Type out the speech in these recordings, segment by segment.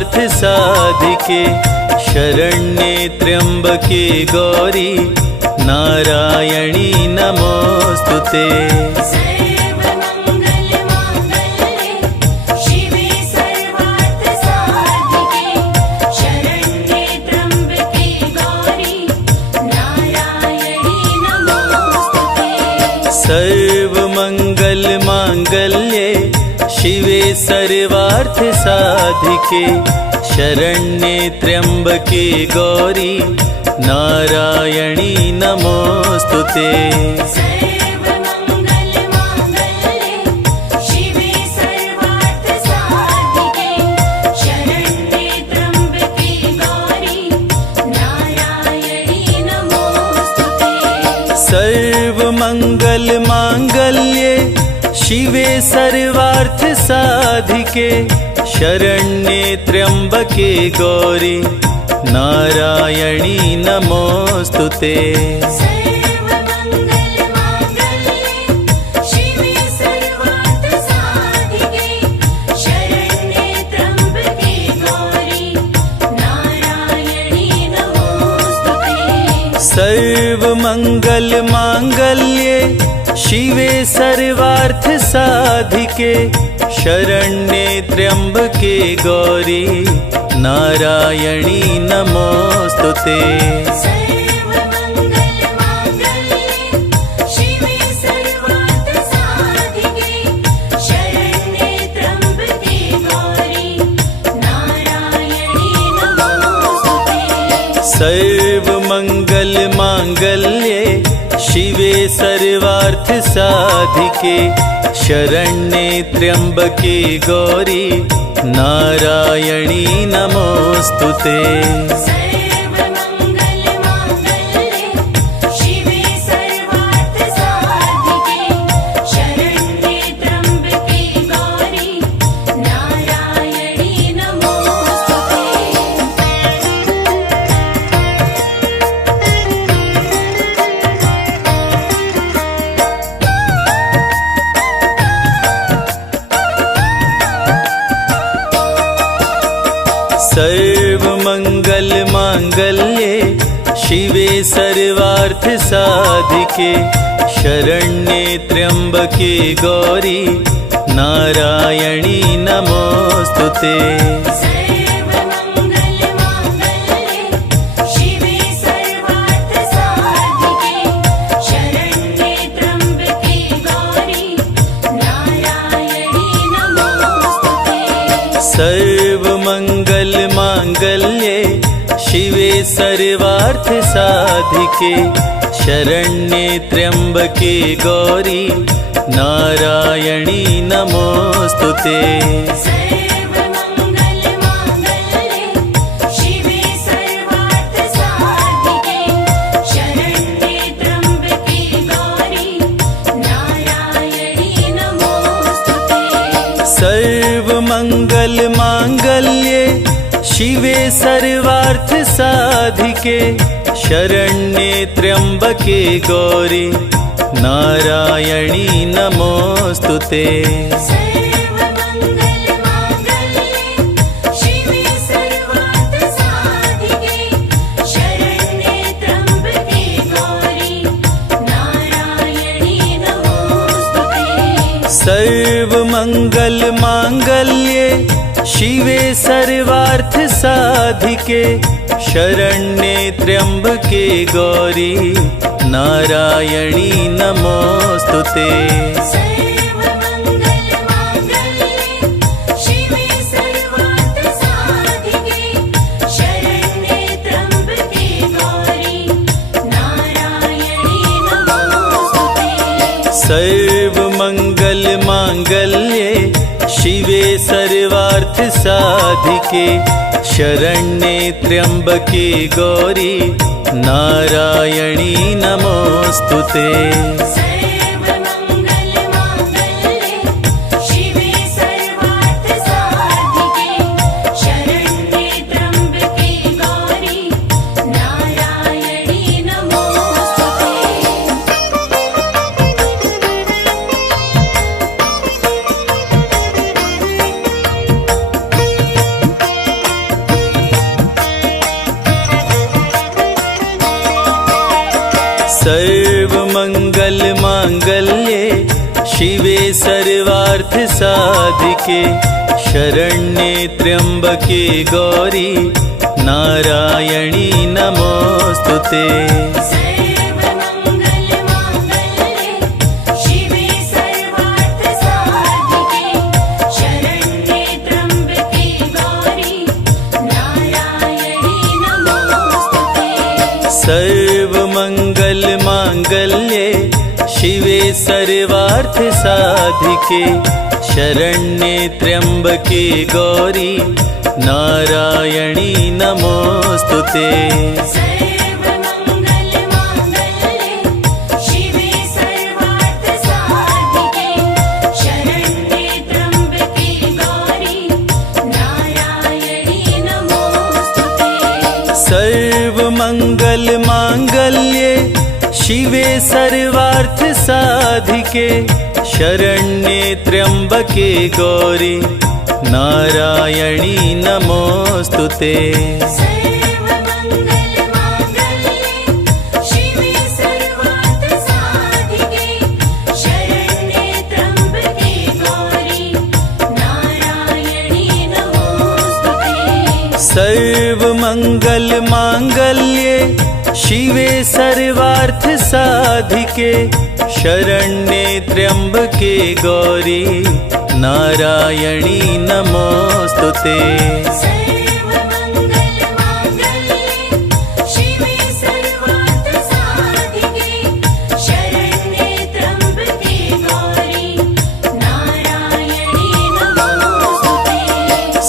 सर्वार्थ साधिके शरण्ये त्र्यंबके गौरी नारायणी नमोस्तुते। सर्वमंगल मांगल्ये शिवे सर्वार्थ साधिके शरण्ये त्र्यंबके गौरी नारायणी नमोस्तुते। सर्वमंगल मांगल्ये शिवे सर्वार्थ साधिके शरण्ये त्र्यंबके गौरी नारायणी नमोस्तुते। सर्वमंगल मांगल्ये शिवे सर्वार्थ साधिके शरण्ये त्र्यंबके गौरी नारायणी नमोस्तुते। सर्वमंगल मांगल्ये शिवे सर्वार्थ साधिके शरण्ये त्र्यंबके गौरी नारायणी नमोस्तुते। सर्वमंगल मांगल्ये शिवे सर्वार्थ साधिके शरण्ये त्र्यंबके गौरी नारायणी नमोस्तुते। सर्वमंगल मांगल्ये शिवे सर्वार्थ साधिके शरण्ये त्र्यंबके गौरी नारायणी नमोस्तुते। सर्वमंगल मांगल्ये शिवे सर्वार्थ साधिके शरण्ये त्र्यंबके गौरी नारायणी नमोस्तुते। सर्वमंगल मांगल्ये शिवे सर्वार्थ साधिके शरण्ये त्र्यंबके गौरी नारायणी नमोस्तुते। सर्वमंगल मांगल्ये शिवे सर्वार्थ साधिके शरण्ये त्र्यंबके गौरी नारायणी नमोस्तुते। सर्वमंगल मांगल्ये शिवे सर्वार्थ साधिके शरण्ये त्र्यंबके गौरी नारायणी नमोस्तुते। सर्वमंगल मांगल्ये शिवे सर्वार्थ साधिके शरण्ये त्र्यंबके गौरी नारायणी नमोस्तुते। सर्वमंगल मांगल्ये शिवे सर्वार्थ साधिके शरण्ये त्र्यंबके गौरी नारायणी नमोस्तुते। सर्वमंगल मांगल्ये शिवे सर्वार्थ साधिके शरण्ये त्र्यंबके गौरी नारायणी नमोस्तुते।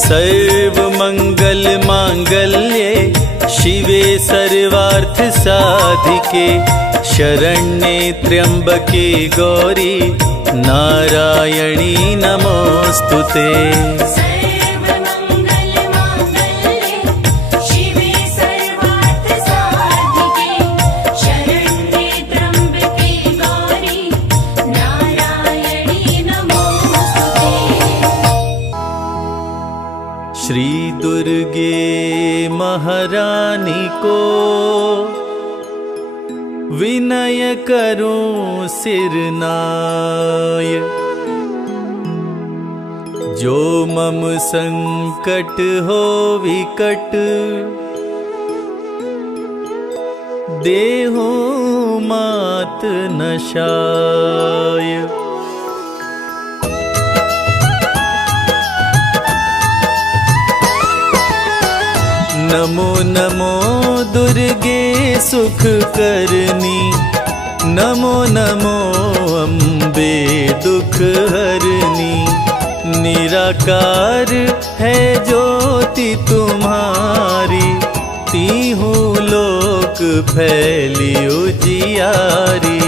सर्वमंगल मांगल्ये शिवे सर्वार्थ साधिके शरण्ये त्र्यंबके गौरी नारायणी नमोस्तुते। श्री दुर्गे महारानी को विनय करूं सिरनाय, जो मम संकट हो विकट देहु मात नशाय। नमो नमो दुर्गे सुख करनी, नमो नमो अम्बे दुख हरनी। निराकार है ज्योति तुम्हारी, तीहू लोक फैली उजियारी।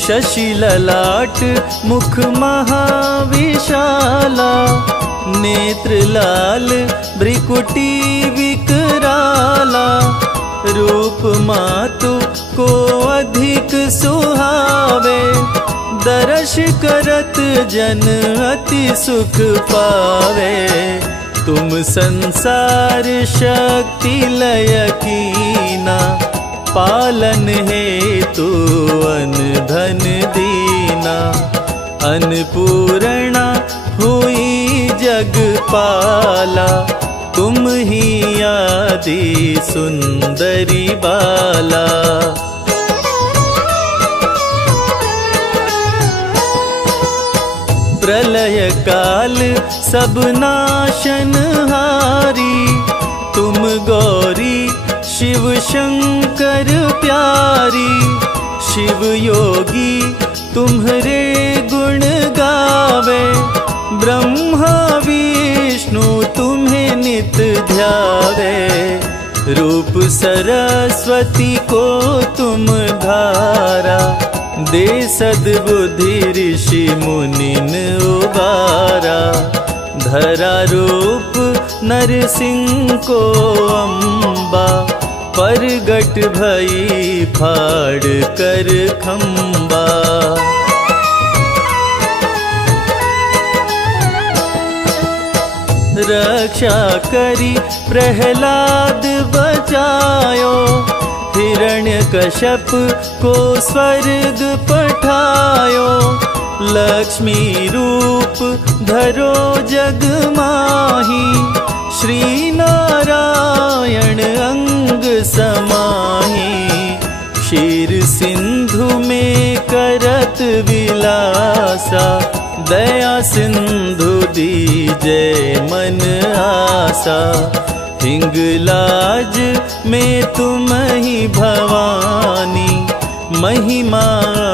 शशि ललाट मुख महाविशाला, नेत्र लाल भ्रिकुटी विकराला। रूप मातु को अधिक सुहावे, दर्श करत जन अति सुख पावे। तुम संसार शक्ति लय कीना, पालन हेतु अन धन दीना। अन्नपूर्णा हुई जगपाला, तुम ही आदि सुंदरी बाला। प्रलय काल सब नाशनहारी, तुम गौरी शिव शंकर प्यारी। शिव योगी तुम्हारे गुण गावे, ब्रह्मा विष्णु तुम्हें नित ध्यावे। रूप सरस्वती को तुम धारा, दे सद्बुद्धि ऋषि मुनिन उबारा। धरा रूप नरसिंह को अम्बा, परगट भई फाड़ कर खम्बा। रक्षा करी प्रहलाद बचायो, हिरण्यकश्यप को स्वर्ग पठायो। लक्ष्मी रूप धरो जग माही, श्री नारायण अंग समाही। क्षीर सिंधु में करत विलासा, दया सिंधु दीजे मन आसा। हिंगलाज में तुम ही भवानी, महिमा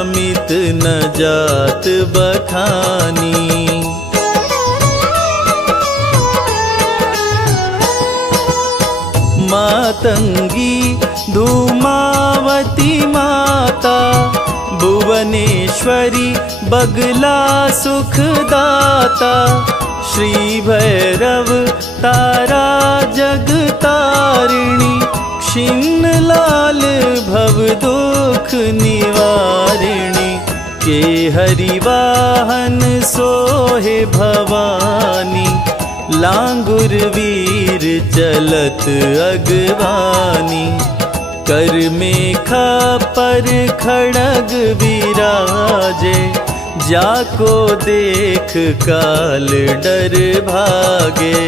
मित न जात बखानी। मातंगी धूमावती माता, भुवनेश्वरी बगला सुखदाता। श्री भैरव तारा जगतारिणी, क्षीण लाल भव दुख निवारिणी। के हरिवाहन सोहे भवानी, लांगुर वीर चलत अगवानी। कर में खपर खड़ग विराजे, जाको देख काल डर भागे।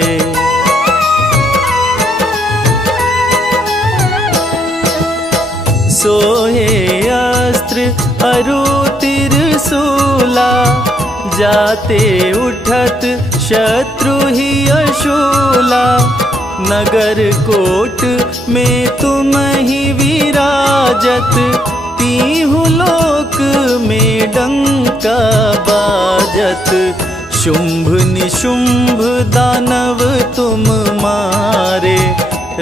सोहे अस्त्र अरु तिरसूला, जाते उठत शत्रु ही अशूला। नगर कोट में तुम ही विराजत, तीहु लोक में डंका बाजत। शुंभ निशुंभ दानव तुम मारे,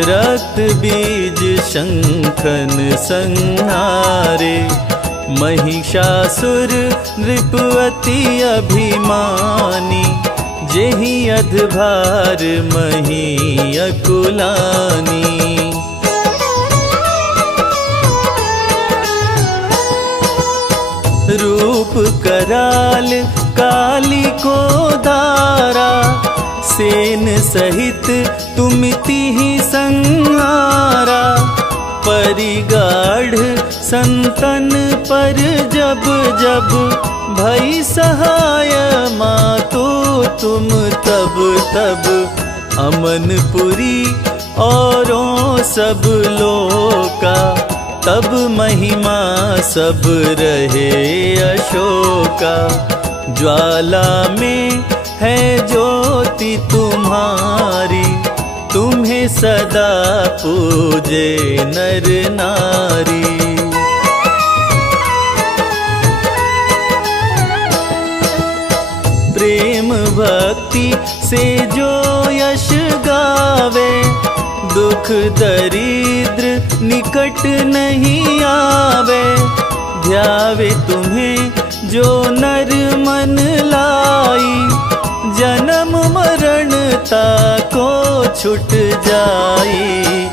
रक्त बीज शंखन संहारे। महिषासुर नृपति अभिमानी, जेहि अधभार मही अकुलानी। रूप कराल काली को धारा, सेन सहित तुमिति ही संहारा। परिगाढ़ संतन पर जब जब, भई सहाय मातो तुम तब तब। अमनपुरी औरों सब लोका, तब महिमा सब रहे अशोका। ज्वाला में है ज्योति तुम्हारी, तुम्हें सदा पूजे नर नारी। प्रेम भक्ति से जो यश गावे, दुख दरिद्र निकट नहीं आवे। ध्यावे तुम्हें जो नर मन लाई, जन्म मरण ताको छुट जाई।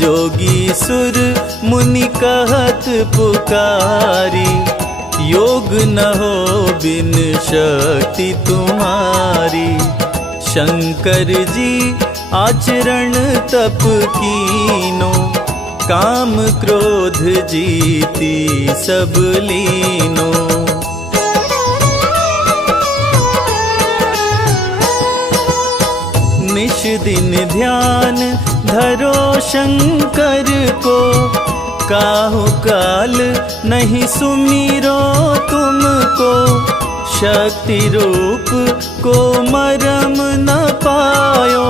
जोगी सुर मुनि कहत पुकारी, योग न हो बिन शक्ति तुम्हारी। शंकर जी आचरण तप कीनो, काम क्रोध जीती सब लीनो। निश दिन ध्यान धरो शंकर को, काहु काल नहीं सुमिरो तुमको। शक्ति रूप को मरम न पायो,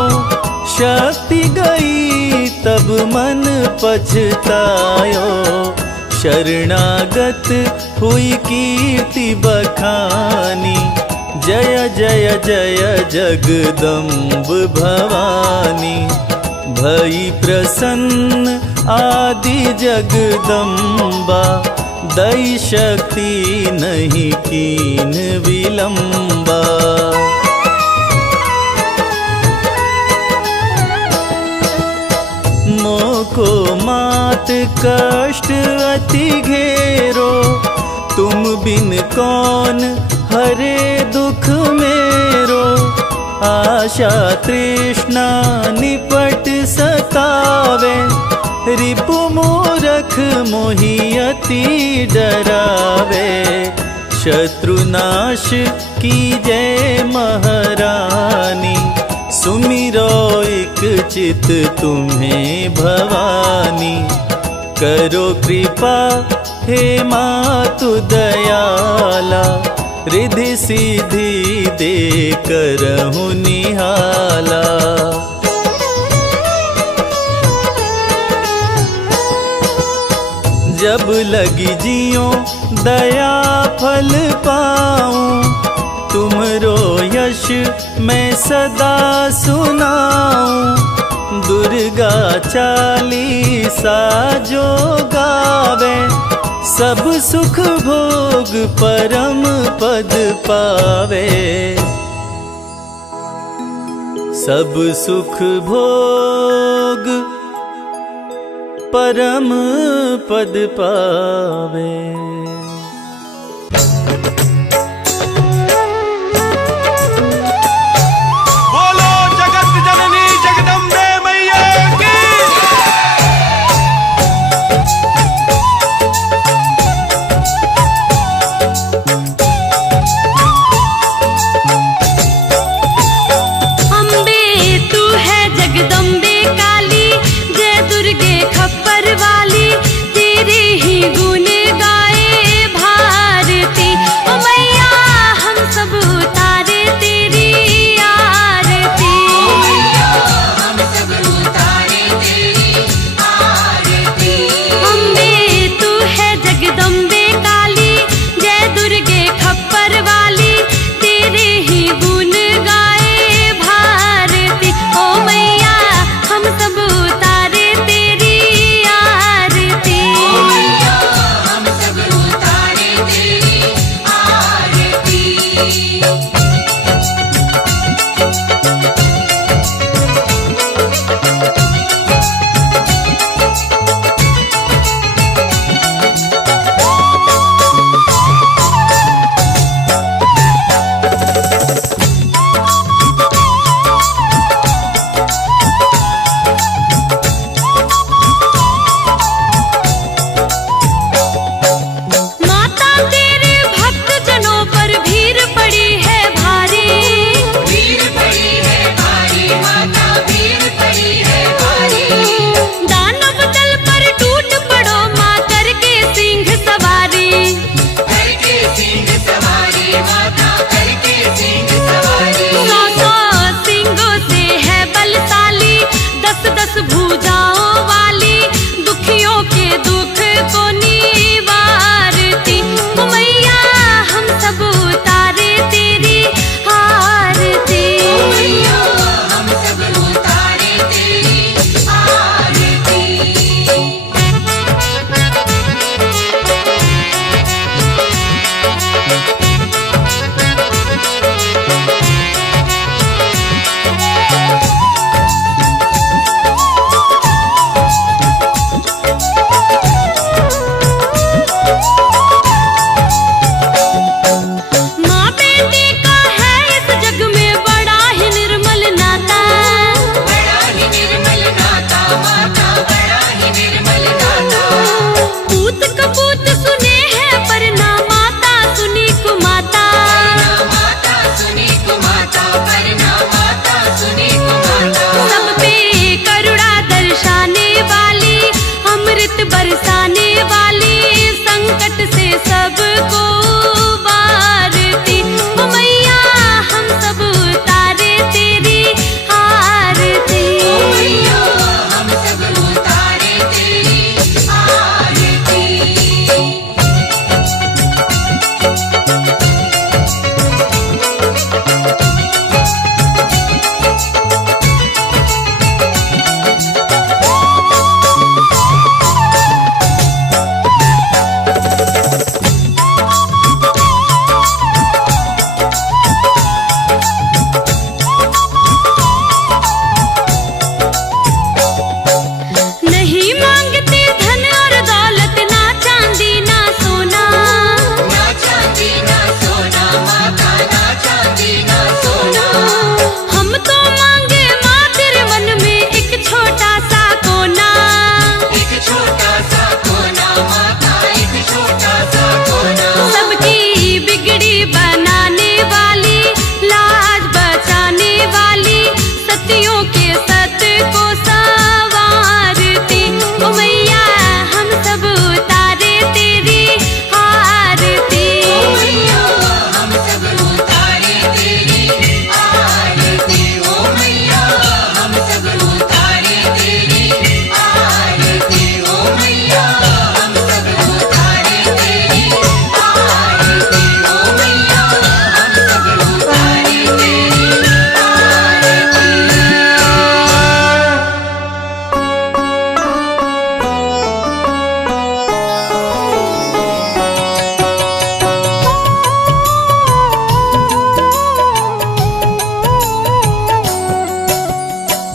शक्ति गई तब मन पछतायो। शरणागत हुई कीर्ति बखानी, जय जय जय जगदम्ब भवानी। भई प्रसन्न आदि जगदम्बा, दई शक्ति नहीं कीन विलंबा। मोको मात कष्ट अति घेरो, तुम बिन कौन हरे दुख मेरो। आशा तृष्णा निपट सतावे, रिपु मूरख मोहि अति डरावे। शत्रुनाश कीजै महारानी, सुमिरो एक चित तुम्हें भवानी। करो कृपा हे मातु दयाला, रिद्धि सिद्धि दे करहु निहाला। जब लगी जियो दया फल पाऊं, तुमरो यश मैं सदा सुनाऊं। दुर्गा चालीसा जो गावे, सब सुख भोग परम पद पावे। सब सुख भोग परम पद पावे। बोलो जगत जननी जगदम्बे मैया की। अम्बे तू है जगदम्बे काली, जय दुर्गे खप्पर वाली, तेरे ही गुण गाए भारती।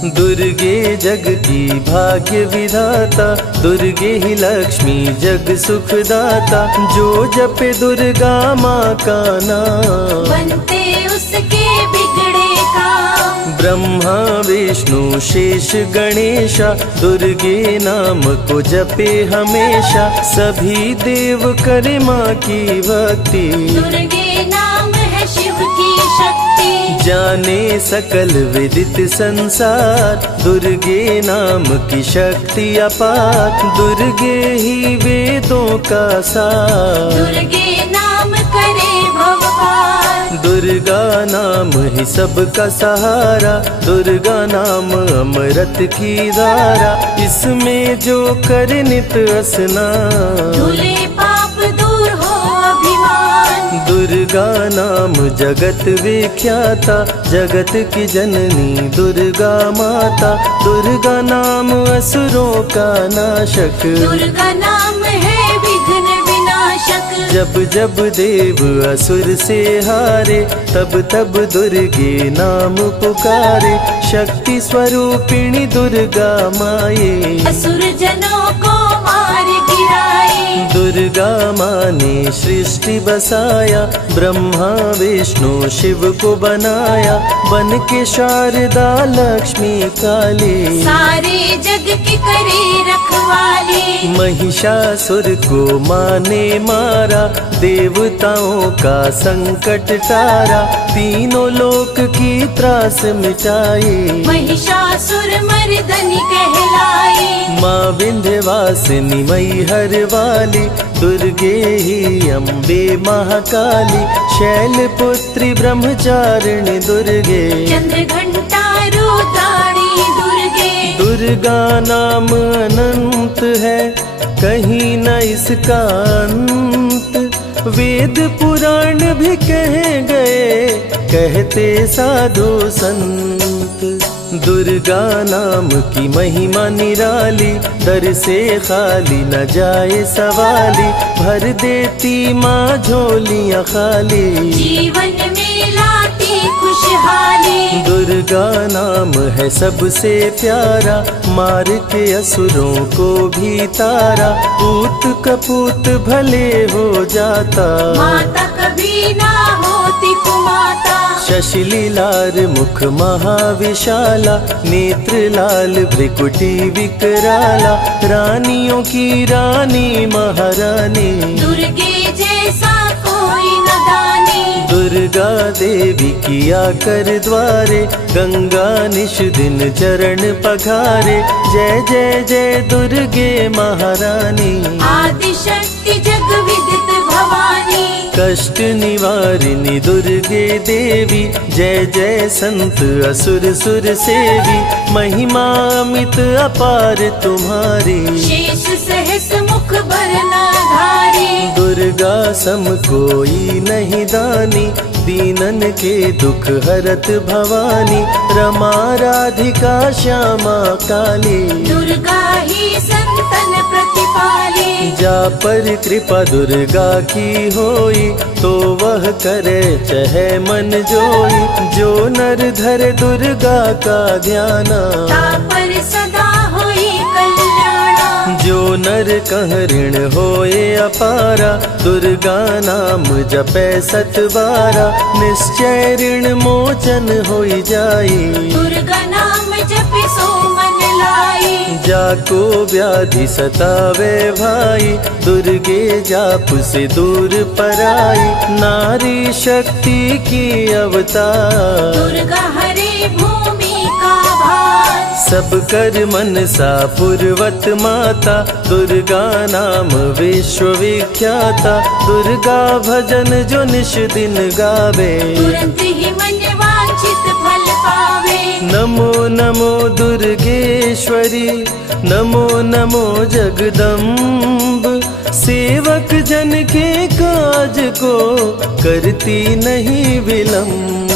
दुर्गे जग की भाग्य विधाता, दुर्गे ही लक्ष्मी जग सुखदाता। जो जपे दुर्गा माँ का नाम, बनते उसके बिगड़े काम। ब्रह्मा विष्णु शेष गणेशा, दुर्गे नाम को जपे हमेशा। सभी देव करे माँ की भक्ति, दुर्गे नाम है शिव की शक्ति। जाने सकल विदित संसार, दुर्गे नाम की शक्ति अपार। दुर्गे ही वेदों का सार, दुर्गे नाम करे भव पार। दुर्गा नाम ही सबका सहारा, दुर्गा नाम अमृत की धारा। इसमें जो करे नित स्नान, धुले पाप दूर हो अभिमान। दुर्गा नाम जगत विख्याता, जगत की जननी दुर्गा माता। दुर्गा नाम असुरों का नाशक, दुर्गा नाम है विघ्न विनाशक। जब जब देव असुर से हारे, तब तब दुर्गे नाम पुकारे। शक्ति स्वरूपिणी दुर्गा माये, असुर जनों को मार गिराए। दुर्गा माँ ने सृष्टि बसाया, ब्रह्मा विष्णु शिव को बनाया। बन के शारदा लक्ष्मी काली, सारे जग की करे रखवाली। महिषासुर को माँ ने मारा, देवताओं का संकट टारा। तीनों लोक की त्रास मिटाई, महिषासुर मर्दनी कहलाई। माँ विंध्यवासिनी मैहर वाली, दुर्गे ही अम्बे महाकाली। शैलपुत्री ब्रह्मचारिणी दुर्गे, चंद्र घंटा रुद्राणी दुर्गे। दुर्गा नाम अनंत है, कहीं न इसका अंत। वेद पुराण भी कह गए, कहते साधु संत। दुर्गा नाम की महिमा निराली, दर से खाली न जाए सवाली। भर देती माँ झोलियाँ खाली, जीवन में लाती खुशहाली। दुर्गा नाम है सबसे प्यारा, मार के असुरों को भी तारा। पूत कपूत भले हो जाता, माता कभी ना होती कुमाता। शशिलीलार मुख महाविशाला, नेत्र लाल भ्रिकुटी विकराला। रानियों की रानी महारानी, दुर्गे जैसा कोई न दानी। दुर्गा देवी किया कर द्वारे, गंगा निश दिन चरण पखारे। जय जय जय दुर्गे महारानी, आदि शक्ति जग विदित भवानी। कष्ट निवारिणी दुर्गे देवी, जय जय संत असुर सुर सेवी। महिमा अमित अपार तुम्हारी, शेष सहस मुख भरना धारी। दुर्गा सम कोई नहीं दानी, दीनन के दुख हरत भवानी। रमा राधिका श्यामा काली, दुर्गा ही संतन प्रतिपाली। जा पर कृपा दुर्गा की होई, तो वह करे चहे मन जोई। जो नर धर दुर्गा का ध्याना, ता पर सदा होई कल्याणा। जो नर कह ऋण होए अपारा, दुर्गा नाम जपै सतबारा। निश्चय ऋण मोचन होई जाई, दुर्गा नाम जपे सो मन लाई। जाको व्याधि सतावे भाई, दुर्गे जाप से दूर पराई। नारी शक्ति की अवतार, दुर्गा हरे भूमि का भार। सब कर मन सा पूर्वत माता, दुर्गा नाम विश्व विख्याता। दुर्गा भजन जो निश दिन गावे, तुरंत ही मन वांछित फल पावे। नमो नमो दुर्गेश्वरी, नमो नमो जगदम्ब। सेवक जन के काज को करती नहीं विलम्ब।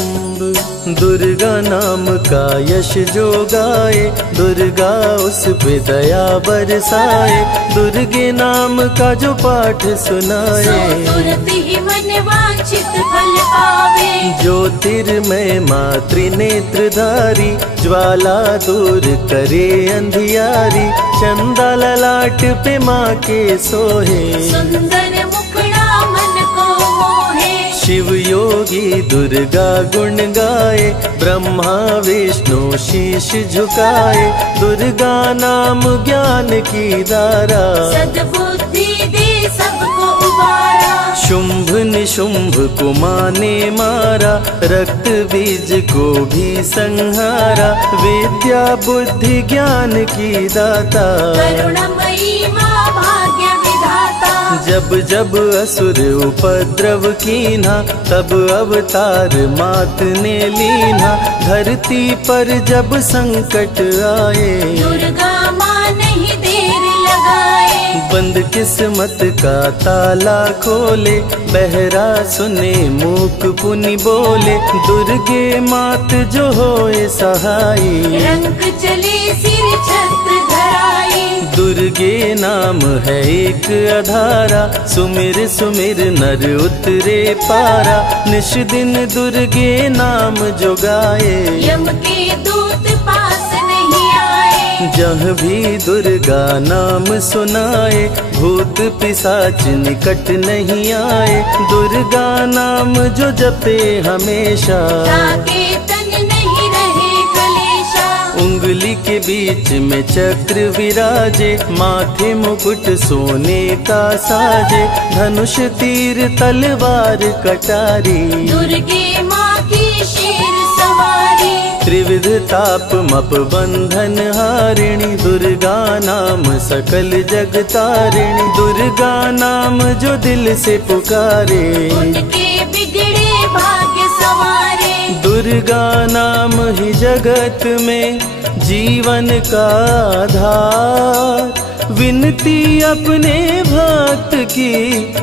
दुर्गा नाम का यश जो गाए, दुर्गा उस पे दया बरसाए। दुर्गे नाम का जो पाठ सुनाए, तुरंत ही मन वांछित इच्छित फल पावे। ज्योतिर्मय माँ त्रिनेत्रधारी, ज्वाला दूर करे अंधियारी, चंदा ललाट पे माँ के सोहे, सुंदर मुखड़ा मन को मोहे। शिव योगी दुर्गा गुण गाए, ब्रह्मा विष्णु शीश झुकाए, दुर्गा नाम ज्ञान की धारा, सद्बुद्धि दे सबको उबारा। शुंभ निशुंभ को माने मारा, रक्त बीज को भी संहारा, विद्या बुद्धि ज्ञान की दाता, करुणमयी माँ भाग्य विधाता। जब जब असुर उपद्रव कीन्हा, तब अवतार मात ने लीन्हा, धरती पर जब संकट आए, दुर्गा माँ नहीं देर लगाए। बंद किस्मत का ताला खोले, बहरा सुने मूक पुनि बोले, दुर्गे मात जो होए सहाई, रंग चले सिर छत्र धराई। दुर्गे नाम है एक अधारा, सुमिर सुमिर नर उतरे पारा, निश दिन दुर्गे नाम जो गाए, यम के दूत पास नहीं आए। जहाँ भी दुर्गा नाम सुनाए, भूत पिशाच निकट नहीं आए, दुर्गा नाम जो जपे हमेशा, ताके तन नहीं रहे कलेशा। उंगली के बीच में चक्र विराजे, माथे मुकुट सोने का साजे, धनुष तीर तलवार कटारी, दुर्गे माँ की शेर सवारी। त्रिविध ताप मप बंधन हारिणी, दुर्गा नाम सकल जग तारिणी, दुर्गा नाम जो दिल से पुकारे, उनके बिगड़े भाग्य सवारे। दुर्गा नाम ही जगत में जीवन का आधार, विनती अपने भक्त की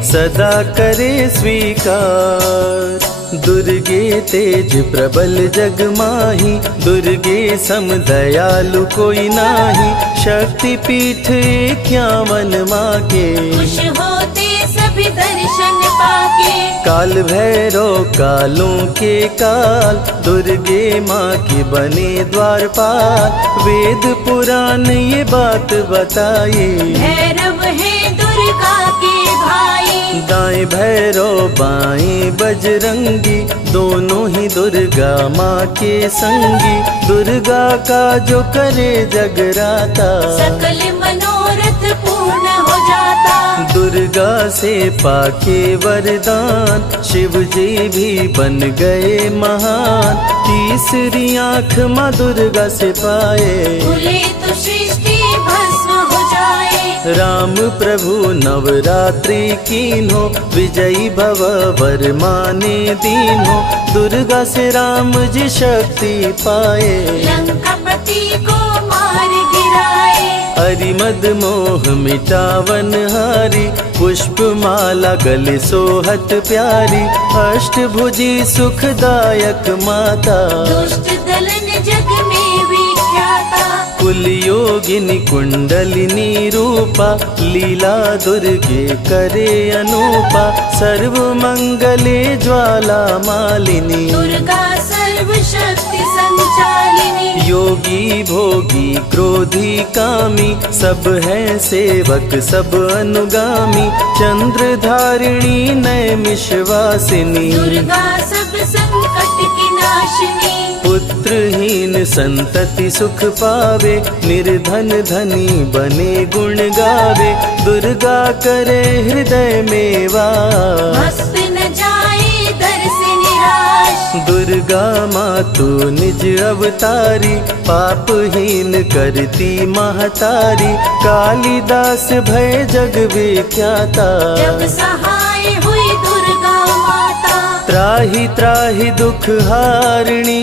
सदा करे स्वीकार। दुर्गे तेज प्रबल जग माही, दुर्गे सम दयालु कोई नाही, शक्ति पीठ 51 माँ के, खुश होते सभी दर्शन पाके। काल भैरव कालों के काल, दुर्गे माँ की बने द्वारपाल, वेद पुराण ये बात बताए, भैरव है दुर्गा के भाई। दाएं भैरव बाएं बजरंगी, दोनों ही दुर्गा माँ के संगी, दुर्गा का जो करे जगराता, सकल मनोरथ पूर्ण हो जाता। दुर्गा से पाके वरदान, शिव जी भी बन गए महान, तीसरी आँख माँ दुर्गा से पाए, खुले तो सृष्टि भस्म हो जाए। राम प्रभु नवरात्रि कीन्हो, विजयी भव वर माने दीन्हो, दुर्गा से राम जी शक्ति पाए, लंकापति को मार गिराए। हरिमद मोह मिटावन हारी, पुष्प माला गले सोहत प्यारी, अष्टभुजी सुखदायक माता, दुष्ट दलन जग में विख्याता। कुल योगिनी कुंडलिनी रूपा, लीला दुर्गे करे अनूपा, सर्व मंगले ज्वाला मालिनी, दुर्गा सर्वशक्ति संचालिनी। योगी भोगी क्रोधी कामी, सब हैं सेवक सब अनुगामी, चंद्र धारिणी नैमिषवासिनी, दुर्गा सब संकट की नाशिनी। पुत्रहीन संतति सुख पावे, निर्धन धनी बने गुण गावे, दुर्गा करे हृदय में वास, भक्त न जाए दर से निराश। दुर्गा माँ तू निज अवतारी, पापहीन करती महतारी, कालिदास भय जग विख्याता, जब सहाय हुई दुर्गा माता। त्राहि त्राहि दुख हारिणी,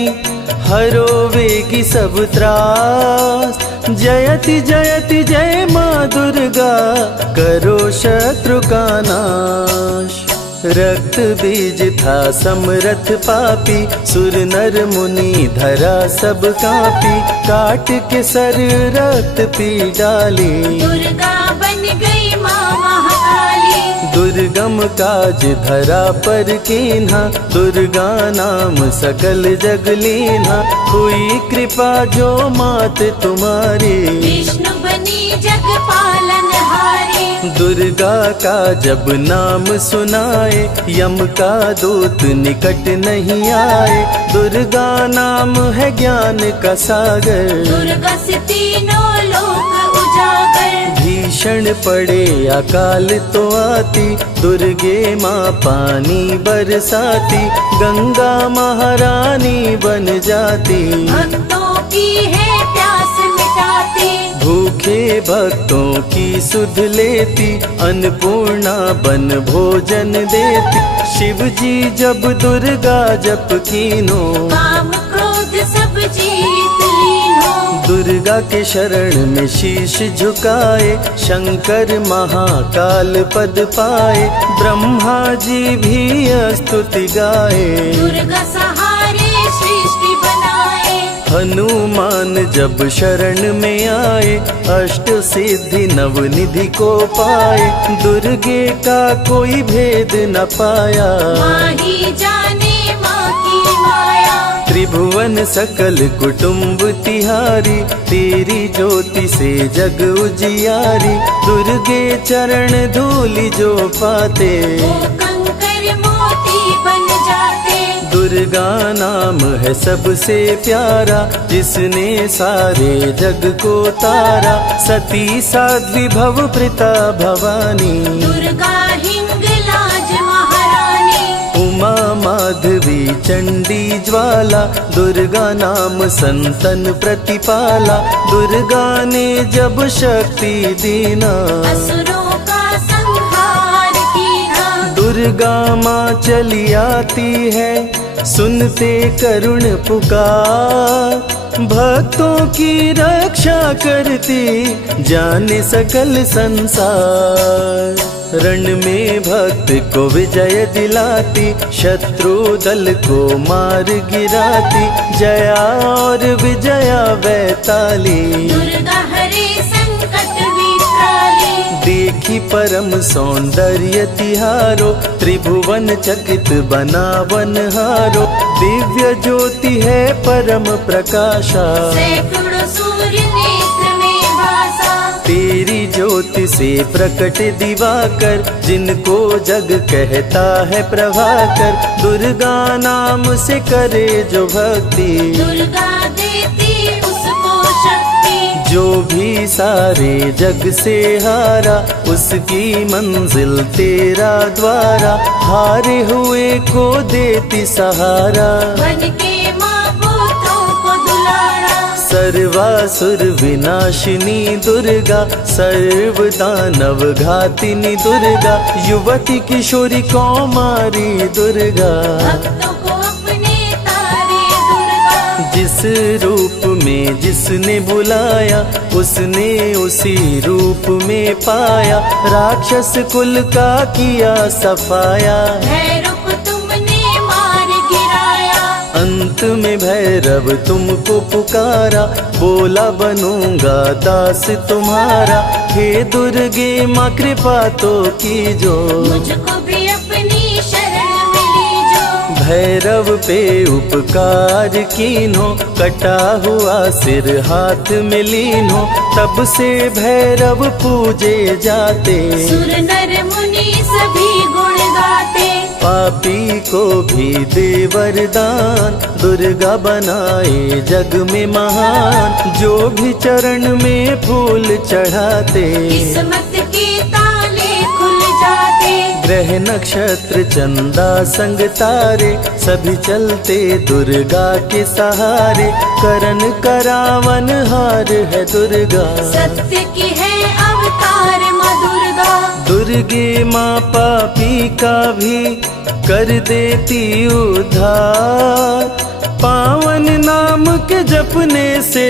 हरो वेगी सब त्रास, जयति जयति जय माँ दुर्गा, करो शत्रु का नाश। रक्त बीज था समरथ पापी, सुर नर मुनि धरा सब कापी, काट के सर रक्त पी डाली, दुर्गा बन गई माँ महाकाली। दुर्गम काज धरा पर कीन्हा, दुर्गा नाम सकल जग लीन्हा। हुई कृपा जो मात तुम्हारी, विष्णु बनी जग पालन हारे। दुर्गा का जब नाम सुनाए, यम का दूत निकट नहीं आए। दुर्गा नाम है ज्ञान का सागर, दुर्गा से तीनों लोक उजागर। भीषण पड़े अकाल तो आती, दुर्गे माँ पानी बरसाती। गंगा महारानी बन जाती, भक्तों की है प्यास मिटाती। भूखे भक्तों की सुध लेती, अन्नपूर्णा बन भोजन देती। शिव जी जब दुर्गा जप कीनो, काम क्रोध सब जीत लीनो। दुर्गा के शरण में शीश झुकाए, शंकर महाकाल पद पाए। ब्रह्मा जी भी स्तुति गाए, दुर्गा सहारे सृष्टि बनाए। हनुमान जब शरण में आए, अष्ट सिद्धि नवनिधि को पाए। दुर्गे का कोई भेद न पाया, माही जाने माँ की माया। त्रिभुवन सकल कुटुंब तिहारी, तेरी ज्योति से जग उजियारी। दुर्गे चरण धूलि जो पाते, वो कंकर मोती बन जाते। दुर्गा नाम है सबसे प्यारा, जिसने सारे जग को तारा। सती साध्वी भव प्रीता भवानी, दुर्गा हिंगलाज महारानी। उमा माधवी चंडी ज्वाला, दुर्गा नाम संतन प्रतिपाला। दुर्गा ने जब शक्ति दीना, असुरों का संहार कीना। दुर्गा माँ चली आती है, सुनते करुण पुकार। भक्तों की रक्षा करती, जाने सकल संसार। रण में भक्त को विजय दिलाती, शत्रु दल को मार गिराती। जया और विजया वैताली, दुर्गा हरे संकट विकराली। देखी परम सौंदर्य तिहारो, त्रिभुवन चकित बनावन हारो। दिव्य ज्योति है परम प्रकाशा, सैकड़ों सूर्य नेत्र में भासा। तेरी ज्योति से प्रकट दिवाकर, जिनको जग कहता है प्रभाकर। दुर्गा नाम से करे जो भक्ति, दुर्गा देती उसको शक्ति। जो भी सारे जग से हारा, उसकी मंजिल तेरा द्वारा। हारे हुए को देती सहारा, बन के माँ पुत्रों को दुलारा। सर्वासुर विनाशिनी दुर्गा, सर्व दानव घातिनी दुर्गा। युवती किशोरी कौमारी दुर्गा, भक्तों को अपने तारे दुर्गा। जिस रूप में जिसने बुलाया, उसने उसी रूप में पाया। राक्षस कुल का किया सफाया, भैरव को तुमने मार गिराया। अंत में भैरव तुमको पुकारा, बोला बनूंगा दास तुम्हारा। हे दुर्गे माँ कृपा तो कीजो, मुझको भी अपनी शरण में लीजो। भैरव पे उपकार कीन्हो, कटा हुआ सिर हाथ में लीन्हो। तब से भैरव पूजे जाते, सुर नर मुनि सभी गुण गाते। पापी को भी दे वरदान, दुर्गा बनाए जग में महान। जो भी चरण में फूल चढ़ाते, किस्मत के ताले खुल जाते। ग्रह नक्षत्र चंदा संग तारे, सभी चलते दुर्गा के सहारे। करन करावन हार है दुर्गा, सत्य की है अवतार माँ दुर्गा। दुर्गे माँ पापी का भी कर देती उद्धार। पावन नाम के जपने से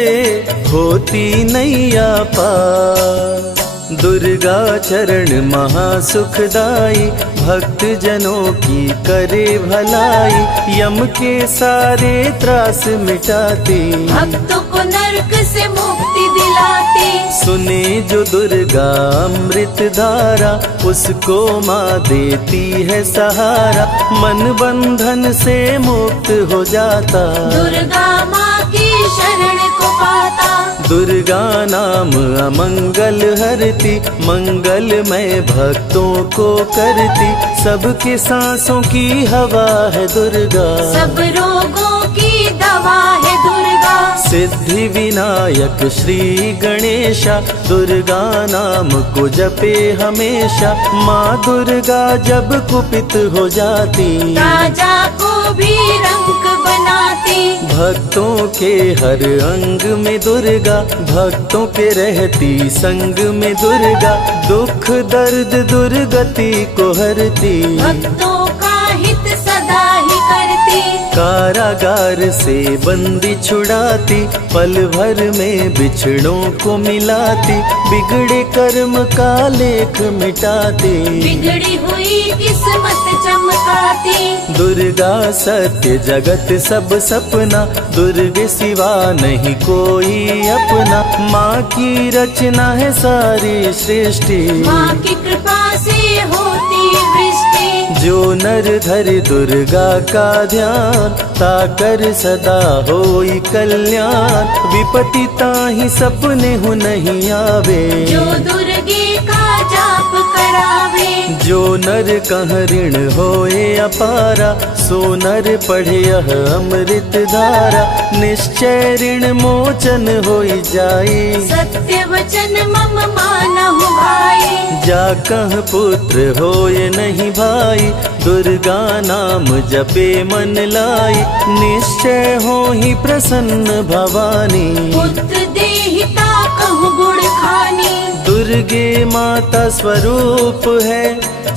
होती नैया पार। दुर्गा चरण महासुखदाई, भक्त जनों की करे भलाई। यम के सारे त्रास मिटाती, भक्तों को नरक से मुक्ति दिलाती। सुने जो दुर्गा अमृत धारा, उसको माँ देती है सहारा, मन बंधन से मुक्त हो जाता। दुर्गा माँ की शरण को पाता। दुर्गा नाम अमंगल हरती, मंगलमय भक्तों को करती, सबके सांसों की हवा है दुर्गा, सब रोगों की दवा है दुर्गा। सिद्धि विनायक श्री गणेशा, दुर्गा नाम को जपे हमेशा। माँ दुर्गा जब कुपित हो जाती, राजा को भी रंक बनाती। भक्तों के हर अंग में दुर्गा, भक्तों के रहती संग में दुर्गा, दुख दर्द दुर्गति को हरती, भक्तों का हित सदा ही करती। कारागार से बंदी छुड़ाती, पल भर में बिछड़ों को मिलाती, बिगड़े कर्म का लेख मिटाती, बिगड़ी हुई किस्मत चमकाती। दुर्गा सत्य जगत सब सपना, दुर्गे सिवा नहीं कोई अपना। माँ की रचना है सारी सृष्टि, माँ की कृपा से होती वृष्टि। जो नर धरे दुर्गा का ध्यान, ताकर सदा होई कल्याण। विपत्ति ताहि सपने हु नहीं आवे, जो दुर्गे का जाप करावे। जो नर कह ऋण होए अपारा, सो नर पढ़े यह अमृत धारा, निश्चय ऋण मोचन होई जाए। सत्य वचन मम मानहु भाई, जा कह पुत्र होए नहीं भाई, दुर्गा नाम जपे मन लाई, निश्चय हो ही प्रसन्न भवानी। पुत्र देहिता कहु गुण खानी, दुर्गे माता स्वरूप है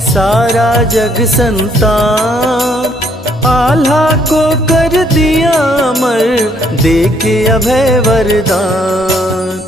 सारा जग संतान, आल्हा को कर दिया अमर, देके अभय वरदान।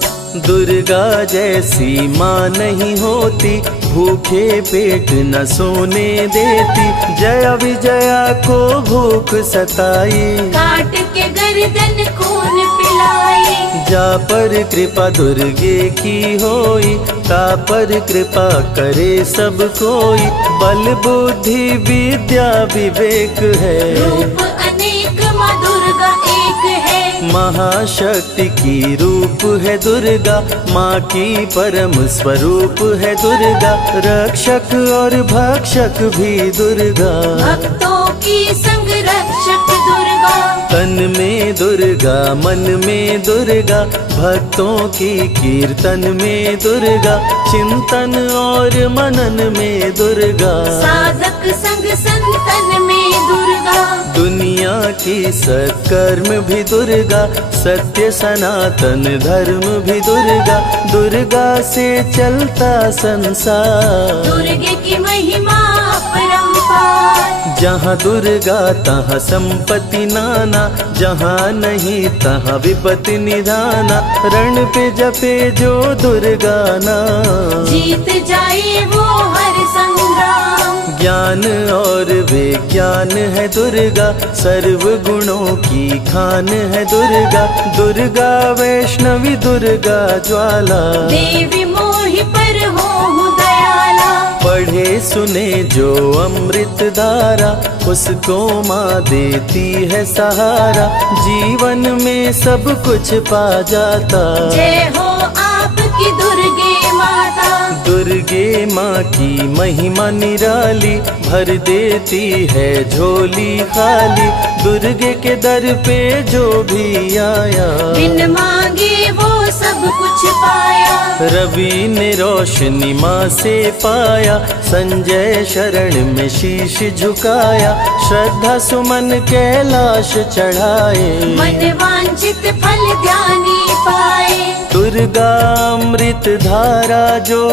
दुर्गा जैसी माँ नहीं होती, भूखे पेट न सोने देती, जया विजया को भूख सताई, काट के गर्दन खून पिलाई। जा पर कृपा दुर्गे की होई, ता पर कृपा करे सब कोई, बल बुद्धि विद्या विवेक है, रूप अनेक माँ दुर्गा एक है। महाशक्ति की रूप है दुर्गा, माँ की परम स्वरूप है दुर्गा, रक्षक और भक्षक भी दुर्गा, भक्तों की संग रक्षक दुर्गा। तन में दुर्गा मन में दुर्गा, भक्तों की कीर्तन में दुर्गा, चिंतन और मनन में दुर्गा, साधक संग संतन में दुर्गा। दुनिया की सत्कर्म भी दुर्गा, सत्य सनातन धर्म भी दुर्गा, दुर्गा से चलता संसार। दुर्गे की महिमा अपरंपार, जहाँ दुर्गा तहाँ संपत्ति नाना, जहाँ नहीं तहाँ विपत्ति निधाना, रण पे जपे जो दुर्गा नाम, जीत जाए वो हर संग्राम। ज्ञान और विज्ञान है दुर्गा, सर्व गुणों की खान है दुर्गा, दुर्गा वैष्णवी दुर्गा ज्वाला, देवी मोहि पर हो दयाला। पढ़े सुने जो अमृत धारा, उसको माँ देती है सहारा, जीवन में सब कुछ पा जाता। जय हो आपकी दुर्गे माता, दुर्गे माँ की महिमा निराली, भर देती है झोली खाली, दुर्गे के दर पे जो भी आया, बिन मांगे वो सब कुछ पाया। रवि ने रोशनी माँ से पाया, संजय शरण में शीश झुकाया, श्रद्धा सुमन कैलाश चढ़ाए, मन वांछित फल ध्यानी पाए। दुर्गा अमृत धारा जो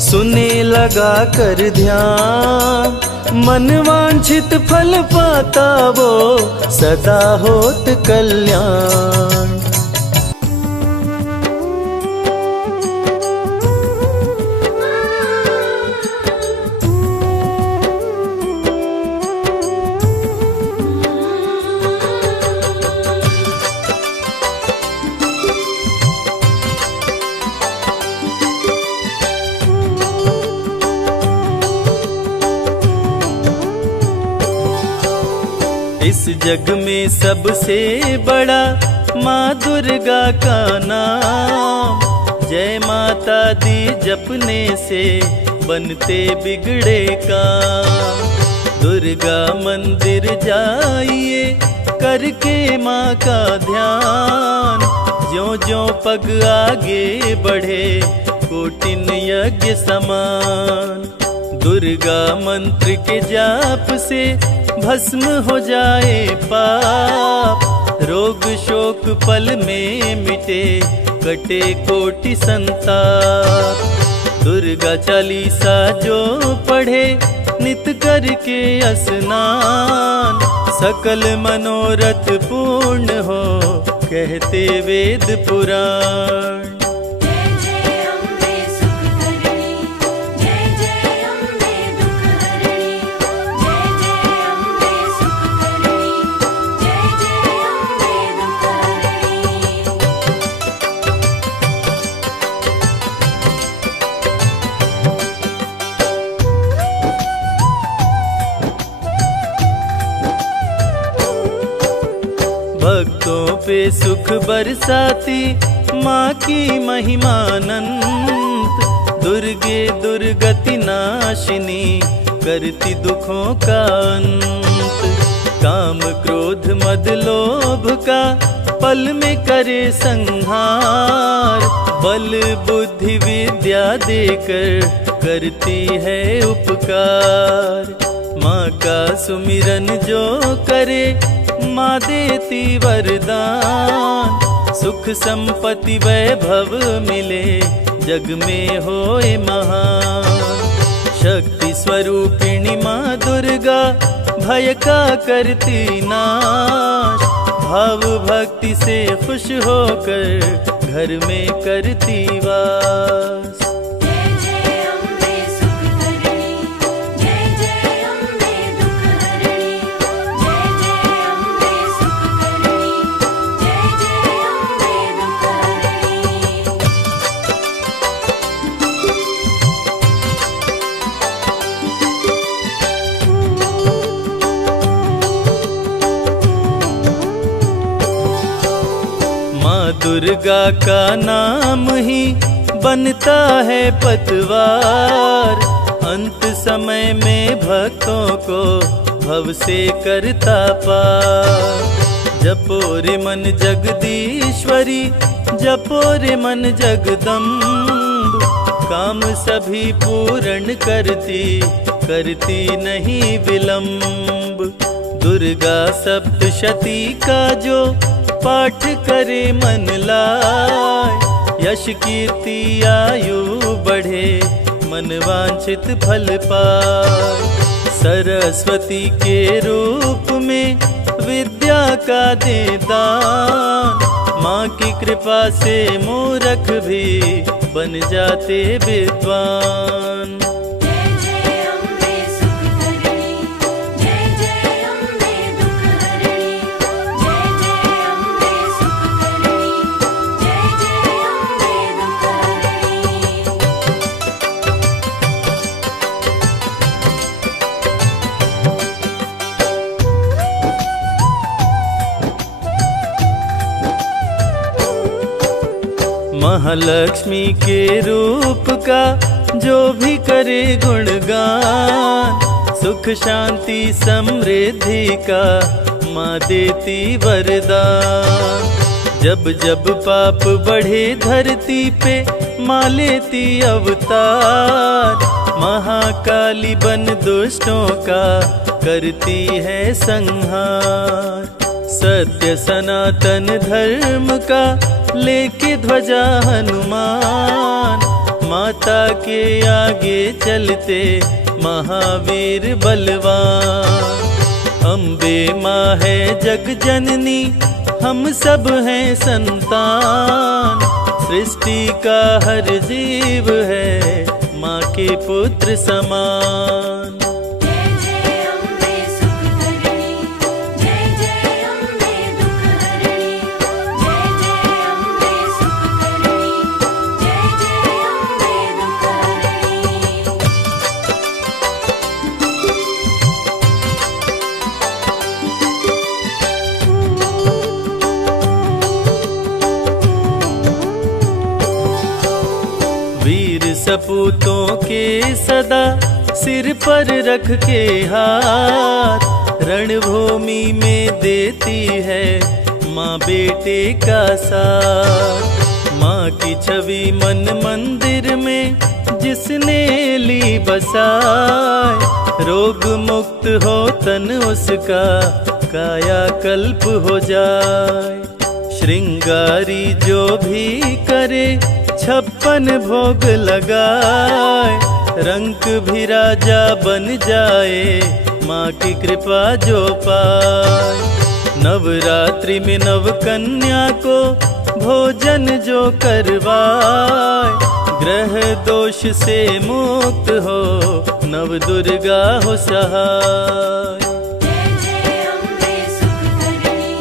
सुने लगा कर ध्यान, मन वांछित फल पाता वो सदा होत कल्याण। इस जग में सबसे बड़ा माँ दुर्गा का नाम। जय माता दी जपने से बनते बिगड़े काम। दुर्गा मंदिर जाइए करके माँ का ध्यान। ज्यों ज्यों पग आगे बढ़े कोटिन यज्ञ समान। दुर्गा मंत्र के जाप से भस्म हो जाए पाप। रोग शोक पल में मिटे कटे कोटि संताप। दुर्गा चालीसा जो पढ़े नित करके स्नान। सकल मनोरथ पूर्ण हो कहते वेद पुराण। भक्तों पे सुख बरसाती माँ की महिमानंत। दुर्गे दुर्गति नाशिनी करती दुखों का अंत। काम क्रोध मद लोभ का पल में करे संहार। बल बुद्धि विद्या देकर करती है उपकार। माँ का सुमिरन जो करे माँ देती वरदान। सुख संपत्ति वैभव मिले जग में होए महान। शक्ति स्वरूपिणी माँ दुर्गा भय का करती नाश। भाव भक्ति से खुश होकर घर में करती वास। दुर्गा का नाम ही बनता है पतवार। अंत समय में भक्तों को भव से करता पार। जपो रे मन जगदीश्वरी जपो रे मन जगदम्ब। काम सभी पूर्ण करती नहीं विलंब। दुर्गा सप्तशती का जो पाठ करे मन लाए। यश कीर्ति आयु बढ़े मन वांछित फल पाए। सरस्वती के रूप में विद्या का दे दान। माँ की कृपा से मूर्ख भी बन जाते विद्वान। महालक्ष्मी के रूप का जो भी करे गुणगान। सुख शांति समृद्धि का माँ देती वरदान। जब जब पाप बढ़े धरती पे माँ लेती अवतार। महाकाली बन दुष्टों का करती है संहार। सत्य सनातन धर्म का लेके ध्वजा हनुमान। माता के आगे चलते महावीर बलवान। अम्बे माँ है जग जननी हम सब हैं संतान। सृष्टि का हर जीव है माँ के पुत्र समान। सपूतों के सदा सिर पर रख के हाथ, रणभूमि में देती है माँ बेटे का साथ। माँ की छवि मन मंदिर में जिसने ली बसाए, रोग मुक्त हो तन उसका काया कल्प हो जाए। श्रृंगारी जो भी करे 56 भोग लगाए, रंक भी राजा बन जाए माँ की कृपा जो पाए। नवरात्रि में नव कन्या को भोजन जो करवाए, ग्रह दोष से मुक्त हो नव दुर्गा हो सहाय। जय जय अम्बे सुख करणी,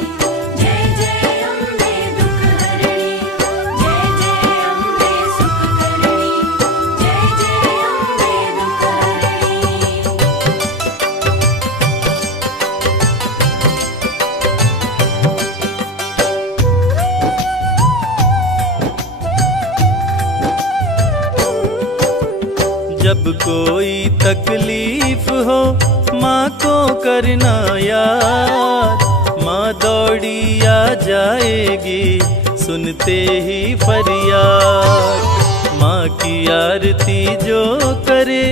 जय जय अम्बे दुख हरणी, जय जय अम्बे सुख करणी, जय जय अम्बे दुख हरणी। जब कोई तकलीफ हो माँ को करना याद, माँ दौड़ी आ जाएगी सुनते ही फरियाद। माँ की आरती जो करे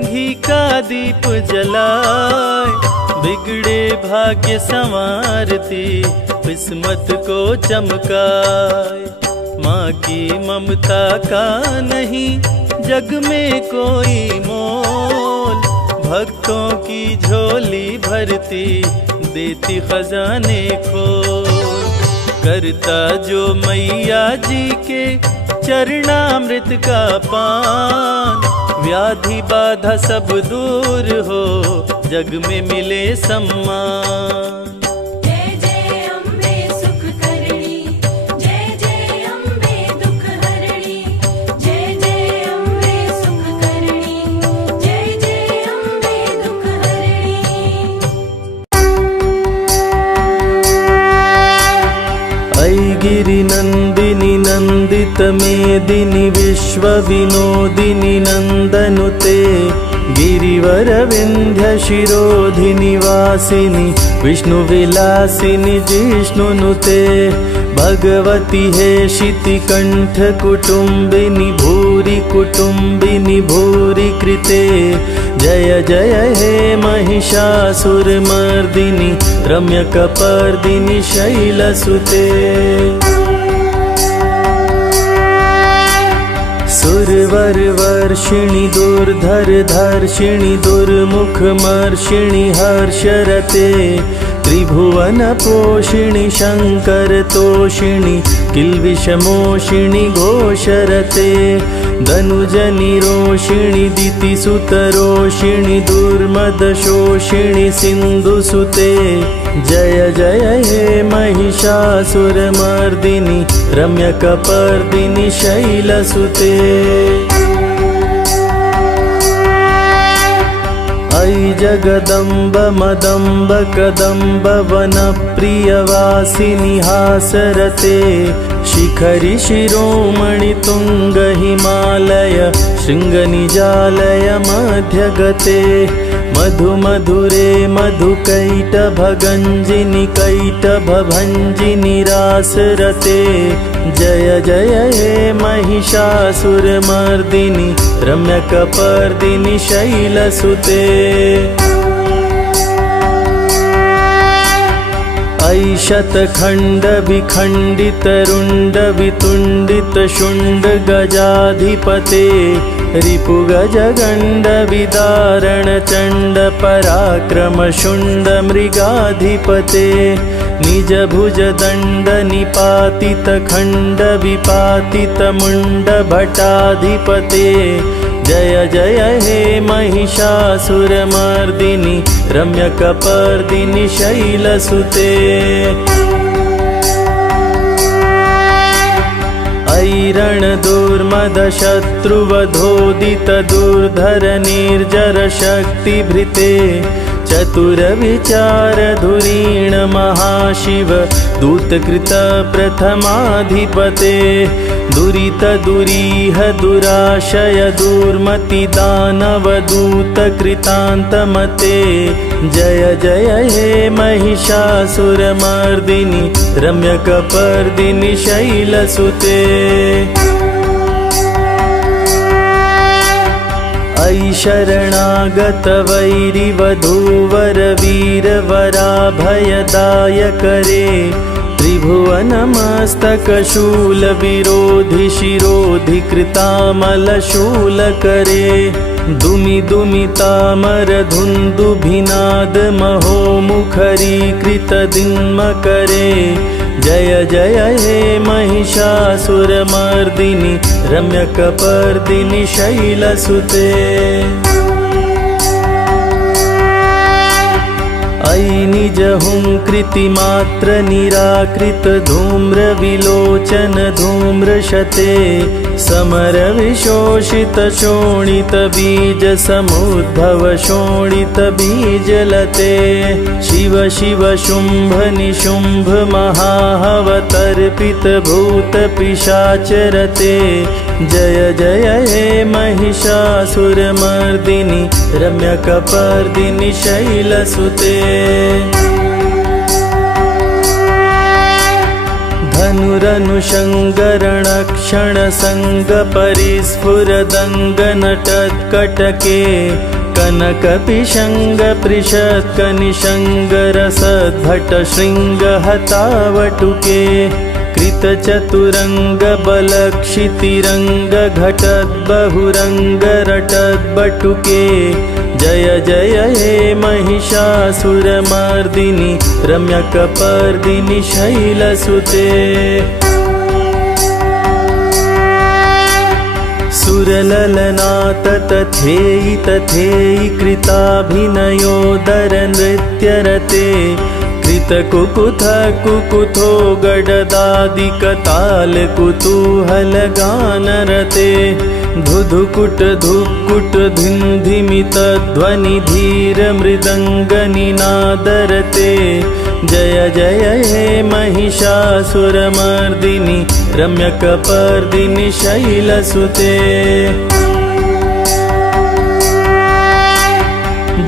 घी का दीप जलाए, बिगड़े भाग्य संवारती किस्मत को चमकाए। माँ की ममता का नहीं जग में कोई मोल, भक्तों की झोली भरती देती खजाने खोल। करता जो मैया जी के चरणामृत का पान, व्याधि बाधा सब दूर हो जग में मिले सम्मान। जय जय अम्बे सुख करणी, जय जय अम्बे दुख हरणी, जय जय अम्बे सुख करणी, जय जय अम्बे दुख हरणी। ऐ गिरि नंदिनी नंदित मेदिनी विश्व विनोदिनी नंदनुते, गिरिवर विंध्य शिरोधिनि वासिनी विष्णु विलासिनी जिष्णुनुते। भगवती हे शितिकंठ कुटुंबिनी भूरि कुटुंबिनी भूरि कृते। जय जय हे महिषासुरमर्दिनी रम्यकपर्दिनी शैलसुते। सुरवर वर्षिणि दुर्धर धर्षिणि दुर्मुख मर्षिणि हर्षरते। त्रिभुवन पोषिणि शंकर तोषिणि किल्बिषमोषिणि घोषरते। धनुजनि रोषिणि दितिसुतरोषिणि दुर्मदशोषिणि सिन्धुसुते। जय जय हे महिषासुरमर्दिनि रम्यकपर्दिनि शैलसुते। ऐ जगदम्ब मदम्ब कदम्ब वनप्रियवासिनि हासरते। शिखरि शिरोमणि तुंग हिमालय शृंगनिजालय मध्यगते। मधु मधुरे मधुकैटभगञ्जिनि कैटभभञ्जिनि रासरते। जय जय हे महिषासुरमर्दिनि रम्यकपर्दिनि शैलसुते। ऐ शतखण्ड विखण्डित रुण्ड वितुण्डित शुण्ड गजाधिपते। रिपुगज गण्ड विदारण चण्ड पराक्रम शुण्ड मृगाधिपते। निज भुज दण्ड निपातित खण्ड विपातित मुण्ड भटाधिपते। जय जय हे महिषासुरमर्दिनि रम्यकपर्दिनि शैलसुते। ऐरण दुर्मद शत्रुवधोदित दुर्धर निर्जर शक्तिभृते। चतुरविचार धुरीण महाशिव दूतकृत प्रथमाधिपते दुरित दुरीह दुराशय दुर्मति दानव दूत कृतान्तमते जय जय हे महिषासुरमर्दिनि रम्यकपर्दिनि शैलसुते अयि शरणागत वैरिवधूवर वीरवराभयदायकरे त्रिभुवनमस्तकशूल विरोधि शिरोधि कृतामलशूलकरे दुमि दुमितामर धुन्दुभिनाद महोमुखरीकृत दिन्मकरे जय जय हे महिषासुरमर्दिनि रम्यकपर्दिनि शैलसुते अयि निज हुंकृतिमात्र निराकृत धूम्र विलोचन धूम्रशते समर विशोषित शोणित बीज समुद्भव शोणित बीजलते शिव शिव शुंभ निशुंभ महाहवतर्पित भूत पिशाचरते जय जय हे महिषासुरमर्दिनि रम्यकपर्दिनि शैलसुते धनुरनुषङ्गरणक्षण संग परिस्फुरदङ्ग नटत्कटके कनकपिशङ्ग पृषत्कनिशङ्ग रसद्भट शृङ्ग हतावटुके कृतचतुरङ्ग बलक्षितिरङ्ग घटद्बहुरङ्ग रटद्बटुके जय जय हे महिषासुरमर्दिनि रम्यकपर्दिनि शैलसुते सुरललनाथ तथेयि तथेयि कृताभिनयोदर नृत्यरते कृतकुकुथ कुकुथो गडदादिकताल कुतूहल गानरते धुधुकुट धुक्कुट धिन्धिमित ध्वनि धीर मृदंग निनादरते जय जय हे महिषासुरमर्दिनि रम्यकपर्दिनि शैलसुते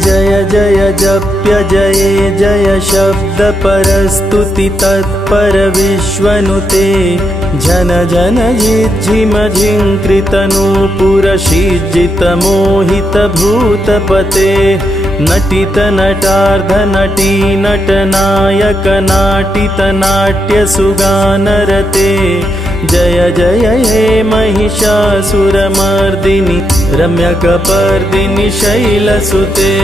जय जय जप्य जये जय शब्द परस्तुति तत्पर विश्वनुते जन जन जिज्झिम झिंकृत नूपुर शीज्जित मोहित भूतपते नटित नटार्ध नटी नटनायक नाटित नाट्य सुगानरते जय जय हे महिषासुरमर्दिनि रम्यकपर्दिनि शैलसुते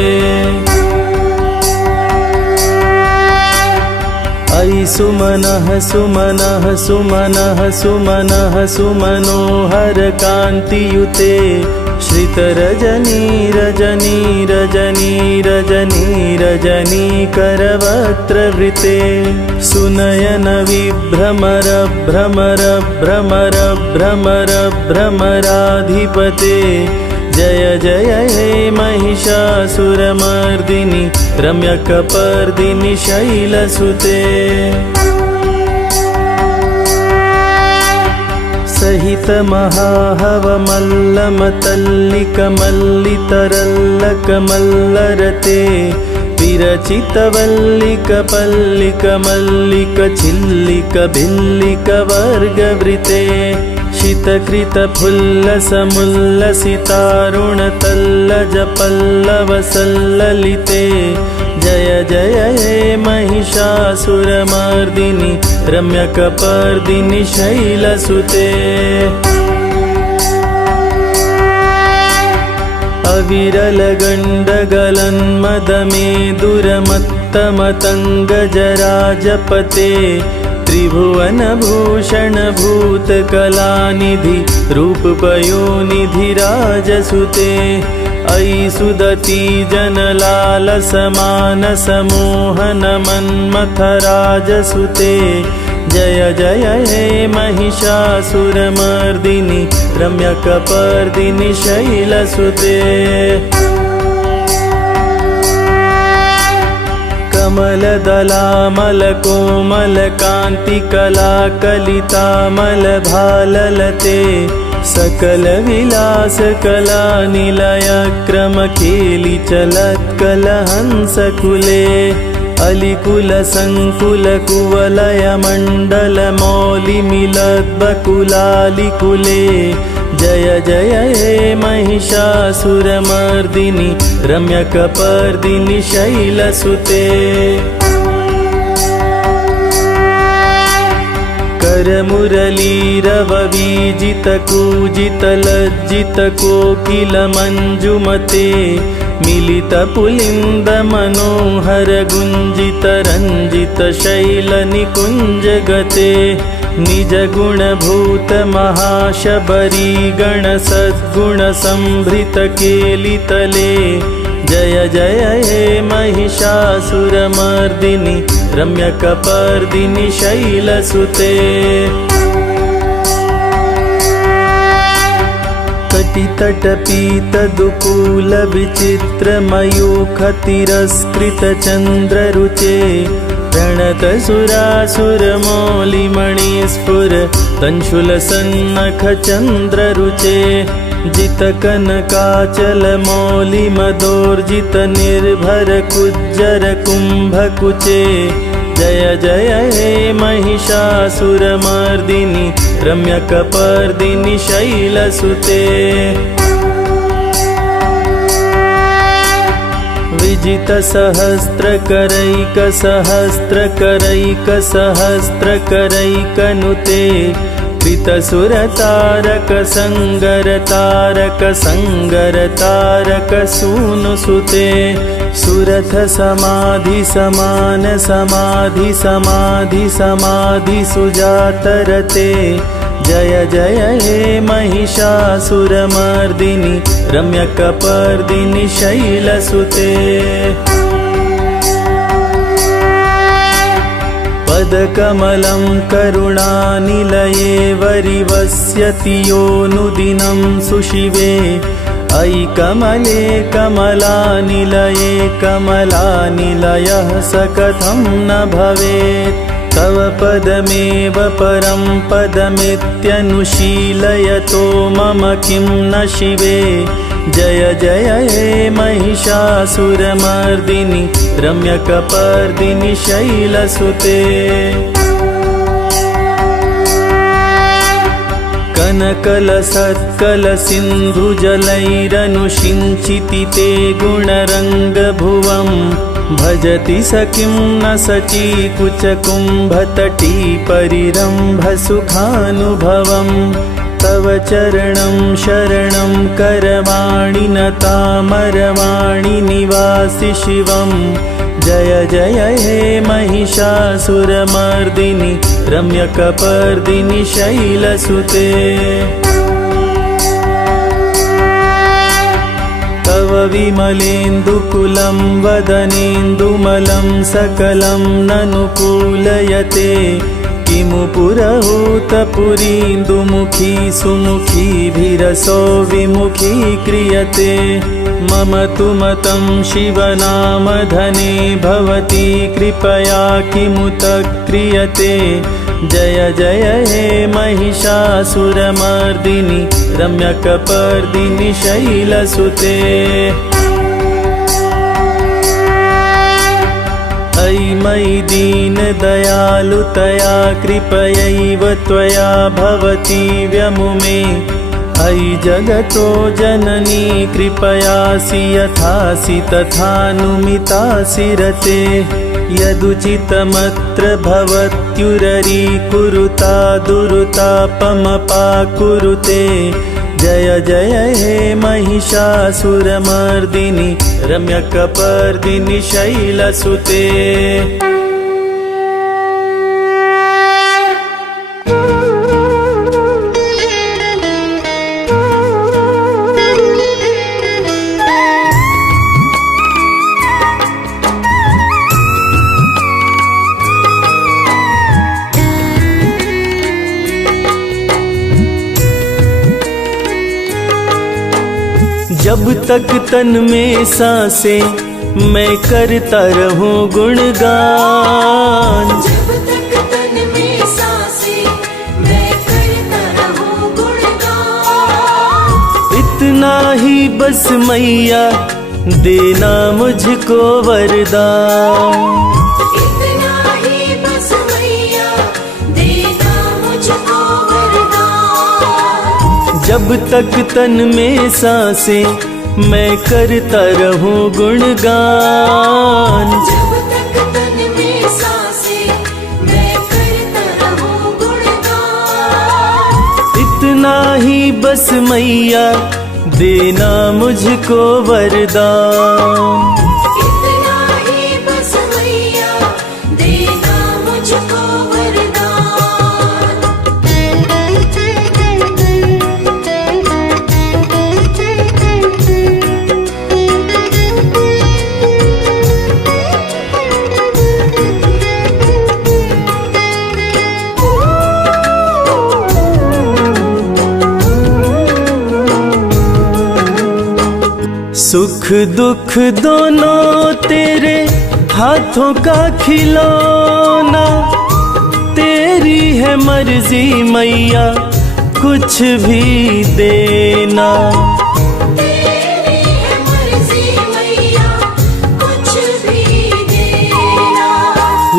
अयि सुमनः सुमनः सुमनः सुमनः सुमनोहर कान्तियुते श्रितरजनी रजनी रजनी रजनी रजनी करवक्त्रवृते सुनयन विभ्रमर भ्रमर भ्रमर भ्रमर भ्रमराधिपते जय जय हे महिषासुरमर्दिनि रम्यकपर्दिनि शैलसुते सहित महाहव मल्लम तल्लिक मल्लितरल्लक मल्लरते विरचित वल्लिक पल्लिक मल्लिक छिल्लिक भिल्लिक वर्गवृते शितकृत फुल्लस मुल्लसितारुण तल्लज पल्लव सल्ललिते जय जय हे महिषासुरमर्दिनि रम्यकपर्दिनि शैलसुते अविरल गण्डगलन्मदमेदुरमत्तमतङ्गजराजपते त्रिभुवनभूषण भूतकलानिधि रूपपयोनिधि राजसुते अयि सुदती जनलालस मानस मोहन मन्मथ राजसुते जय जय हे महिषासुरमर्दिनि रम्यकपर्दिनि शैलसुते कमलदलामलकोमलकान्तिकलाकलितामलभाललते सकलविलासकलानिलयक्रमकेलिचलत्कलहंसकुले अलिकुलसङ्कुलकुवलयमण्डलमौलिमिलद्बकुलालिकुले जय जय हे महिषासुरमर्दिनि रम्यकपर्दिनि शैलसुते करमुरलीरववीजितकूजितलज्जितकोकिलमञ्जुमते मिलितपुलिन्दमनोहरगुञ्जितरञ्जितशैलनिकुञ्जगते निजगुणभूतमहाशबरी गणसद्गुणसंभृतकेलितले जय जय हे महिषासुरमर्दिनि रम्यकपर्दिनि शैलसुते कटितटपीतदुकूलविचित्रमयूखतिरस्कृतचन्द्ररुचे प्रणतसुरासुरमौलिमणिस्फुर तंशूलसन्नखचन्द्ररुचे जितकनकाचलमौलिमदोर्जितनिर्भरकुज्जरकुम्भकुचे जय जय हे महिषासुरमर्दिनि रम्यकपर्दिनि शैलसुते विजितसहस्रकरैकसहस्रकरैकसहस्रकरैकनुते कृतसुरतारकसङ्गरतारकसङ्गरतारकसूनुसुते सुरथसमाधिसमानसमाधिसमाधिसुजातरते जय जय हे महिषासुरमर्दिनि रम्यकपर्दिनि शैलसुते पदकमलं करुणानिलये वरिवस्यति योऽनुदिनं सुशिवे अयि कमले कमलानिलये कमलानिलयः स कथं न भवेत् तव पदमेव परं पदमित्यनुशीलयतो मम किं न शिवे जय जय हे महिषासुरमर्दिनि रम्यकपर्दिनि शैलसुते कनकलसत्कलसिन्धुजलैरनुषिञ्चिति ते गुणरङ्गभुवम् भजति स किं न सचीकुचकुम्भतटी परिरम्भसुखानुभवम् तव चरणं शरणं करवाणि नतामरवाणि निवासि शिवम् जय जय हे महिषासुरमर्दिनि रम्यकपर्दिनि शैलसुते तव विमलेन्दुकुलं वदनेन्दुमलं सकलं ननुकूलयते किमु पुरहूतपुरीन्दुमुखी सुमुखीभिरसो विमुखी क्रियते मम तु मतं शिवनामधने भवती कृपया किमुत क्रियते जय जय हे महिषासुरमर्दिनि रम्यकपर्दिनि शैलसुते अयि मयि दीनदयालुतया कृपयैव त्वया भवति व्यमुमे अयि जगतो जननी कृपयासि यथासि तथानुमितासि रते यदुचितमत्र भवत्युररीकुरुता दुरुतापमपाकुरुते जय जय हे महिषासुरमर्दिनि रम्यकपर्दिनि शैलसुते जब तक तन में सांसें मैं करता रहूं गुणगान। जब तक तन में सांसें मैं करता रहूं गुणगान। इतना ही बस मैया देना मुझको वरदान। इतना ही बस मैया देना मुझको वरदान। जब तक तन में सांसें मैं करता रहूं गुणगान। जब तक तन में सांसें मैं करता रहूं गुणगान। इतना ही बस मैया देना मुझको वरदान। इतना ही बस मैया देना मुझको वरदान। सुख दुख दोनों तेरे हाथों का खिलौना। तेरी है मर्जी मैया कुछ भी देना। तेरी है मर्जी मैया कुछ भी देना।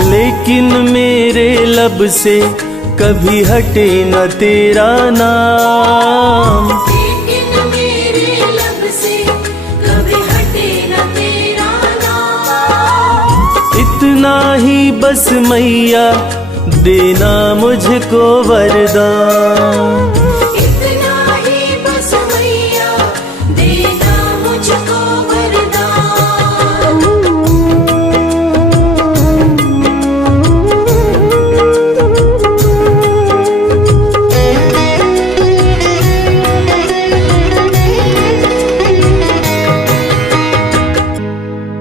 लेकिन मेरे लब से कभी हटे न तेरा नाम। लेकिन मेरे लब से कभी हटे न तेरा नाम। इतना ही बस मैया देना मुझको वरदान। इतना ही बस मैया देना मुझको वरदान।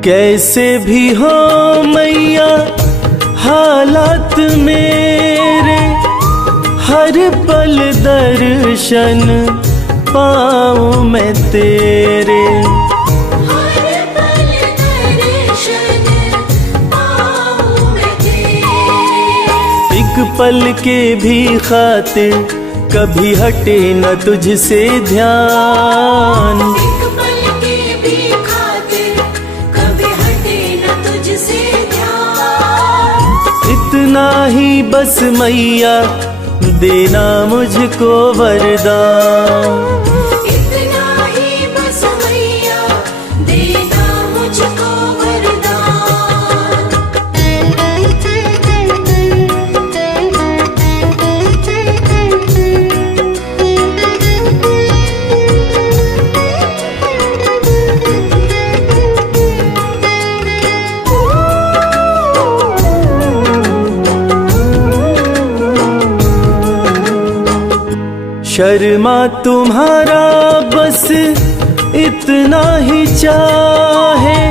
कैसे भी हो मैया हालात मेरे, हर पल दर्शन पाऊं मैं तेरे। हर पल दर्शन पाऊं मैं तेरे। एक पल के भी खातिर कभी हटे न तुझसे ध्यान। एक पल के भी खातिर कभी हटे न तुझसे ध्यान। इतना ही बस मैया देना मुझको वरदान। इतना ही बस मैया देना मुझको वरदान। शर्मा तुम्हारा बस इतना ही चाहे,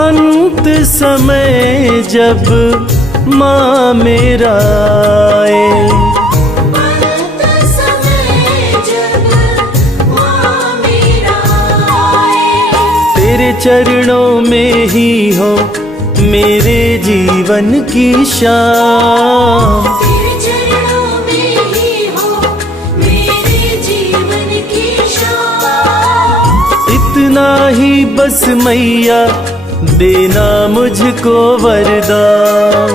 अंत समय जब माँ मेरा आए। अंत समय जब माँ मेरा आए। तेरे चरणों में ही हो मेरे जीवन की शाम। तेरे चरणों में ही हो मेरे जीवन की शाम। इतना ही बस मैया देना मुझको वरदान।